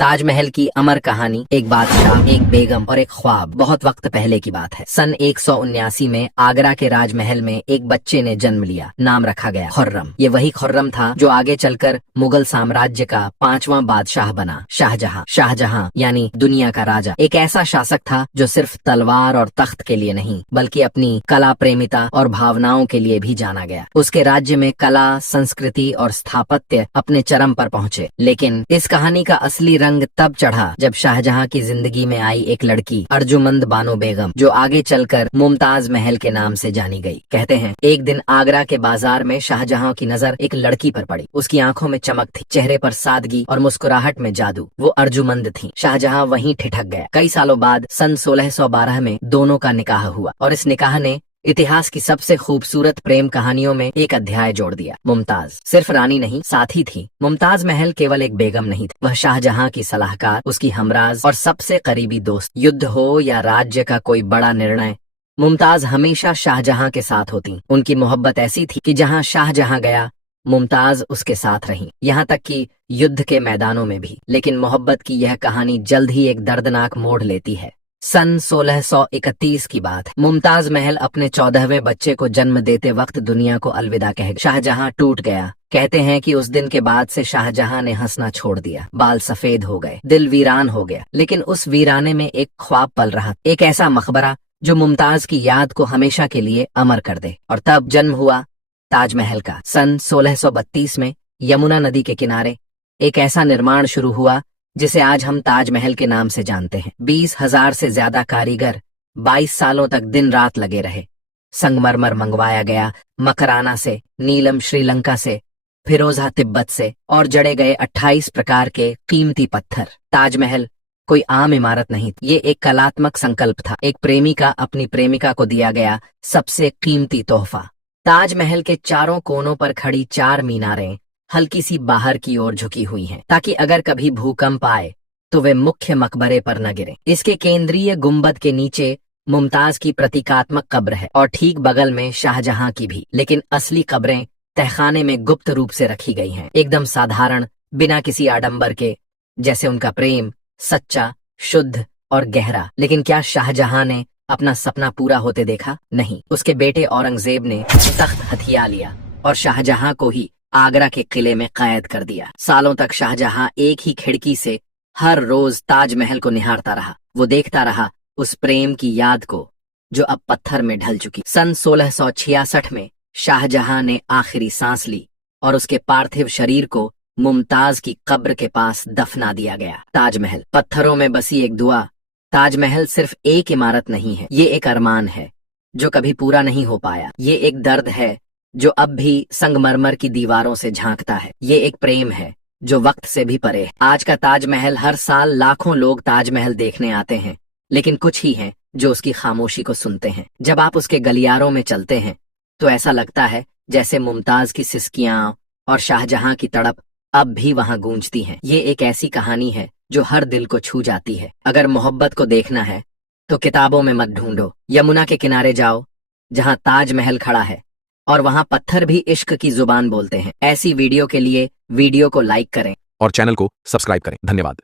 ताजमहल की अमर कहानी। एक बादशाह, एक बेगम और एक ख्वाब। बहुत वक्त पहले की बात है। सन 179 में आगरा के राजमहल में एक बच्चे ने जन्म लिया। नाम रखा गया खुर्रम। ये वही खुर्रम था जो आगे चलकर मुगल साम्राज्य का 5वां बादशाह बना, शाहजहां। शाहजहां यानी दुनिया का राजा। एक ऐसा शासक था जो सिर्फ तलवार और तख्त के लिए नहीं बल्कि अपनी कला प्रेमिता और भावनाओं के लिए भी जाना गया। उसके राज्य में कला, संस्कृति और स्थापत्य अपने चरम पर पहुंचे। लेकिन इस कहानी का असली रंग तब चढ़ा जब शाहजहां की जिंदगी में आई एक लड़की, अर्जुमंद बानो बेगम, जो आगे चलकर मुमताज महल के नाम से जानी गई। कहते हैं एक दिन आगरा के बाजार में शाहजहां की नजर एक लड़की पर पड़ी। उसकी आंखों में चमक थी, चेहरे पर सादगी और मुस्कुराहट में जादू। वो अर्जुमंद थी। शाहजहां वहीं ठिठक गया। कई सालों बाद सन 1612 में दोनों का निकाह हुआ और इस निकाह ने इतिहास की सबसे खूबसूरत प्रेम कहानियों में एक अध्याय जोड़ दिया। मुमताज सिर्फ रानी नहीं, साथी थी। मुमताज महल केवल एक बेगम नहीं थी, वह शाहजहां की सलाहकार, उसकी हमराज और सबसे करीबी दोस्त। युद्ध हो या राज्य का कोई बड़ा निर्णय, मुमताज हमेशा शाहजहां के साथ होती। उनकी मोहब्बत ऐसी थी कि जहां शाहजहां गया, मुमताज उसके साथ रही, यहाँ तक कि युद्ध के मैदानों में भी। लेकिन मोहब्बत की यह कहानी जल्द ही एक दर्दनाक मोड़ लेती है। सन 1631 की बात है। मुमताज महल अपने 14वें बच्चे को जन्म देते वक्त दुनिया को अलविदा कह गई। शाहजहां टूट गया। कहते हैं कि उस दिन के बाद से शाहजहां ने हंसना छोड़ दिया। बाल सफेद हो गए, दिल वीरान हो गया। लेकिन उस वीराने में एक ख्वाब पल रहा, एक ऐसा मकबरा जो मुमताज की याद को हमेशा के लिए अमर कर दे। और तब जन्म हुआ ताजमहल का। सन 1632 में यमुना नदी के किनारे एक ऐसा निर्माण शुरू हुआ जिसे आज हम ताजमहल के नाम से जानते हैं। 20,000 से ज्यादा कारीगर 22 सालों तक दिन रात लगे रहे। संगमरमर मंगवाया गया मकराना से, नीलम श्रीलंका से, फिरोजा तिब्बत से और जड़े गए 28 प्रकार के कीमती पत्थर। ताजमहल कोई आम इमारत नहीं, ये एक कलात्मक संकल्प था। एक प्रेमी का अपनी प्रेमिका को दिया गया सबसे कीमती तोहफा। ताजमहल के चारों कोनों पर खड़ी 4 मीनारें हल्की सी बाहर की ओर झुकी हुई हैं, ताकि अगर कभी भूकंप आए तो वे मुख्य मकबरे पर न गिरे। इसके केंद्रीय गुंबद के नीचे मुमताज की प्रतीकात्मक कब्र है और ठीक बगल में शाहजहां की भी। लेकिन असली कब्रें तहखाने में गुप्त रूप से रखी गई हैं, एकदम साधारण, बिना किसी आडंबर के, जैसे उनका प्रेम सच्चा, शुद्ध और गहरा। लेकिन क्या शाहजहां ने अपना सपना पूरा होते देखा? नहीं। उसके बेटे औरंगजेब ने तख्त हथिया लिया और शाहजहां को ही आगरा के किले में कैद कर दिया। सालों तक शाहजहां एक ही खिड़की से हर रोज ताजमहल को निहारता रहा। वो देखता रहा उस प्रेम की याद को जो अब पत्थर में ढल चुकी। सन 1666 में शाहजहां ने आखिरी सांस ली और उसके पार्थिव शरीर को मुमताज की कब्र के पास दफना दिया गया। ताजमहल पत्थरों में बसी एक दुआ। ताजमहल सिर्फ एक इमारत नहीं है, ये एक अरमान है जो कभी पूरा नहीं हो पाया। ये एक दर्द है जो अब भी संगमरमर की दीवारों से झांकता है। ये एक प्रेम है जो वक्त से भी परे है। आज का ताजमहल, हर साल लाखों लोग ताजमहल देखने आते हैं, लेकिन कुछ ही हैं जो उसकी खामोशी को सुनते हैं। जब आप उसके गलियारों में चलते हैं तो ऐसा लगता है जैसे मुमताज की सिसकियां और शाहजहां की तड़प अब भी वहां गूंजती हैं। ये एक ऐसी कहानी है जो हर दिल को छू जाती है। अगर मोहब्बत को देखना है तो किताबों में मत ढूंढो, यमुना के किनारे जाओ जहां ताजमहल खड़ा है और वहां पत्थर भी इश्क की जुबान बोलते हैं। ऐसी वीडियो के लिए वीडियो को लाइक करें और चैनल को सब्सक्राइब करें। धन्यवाद।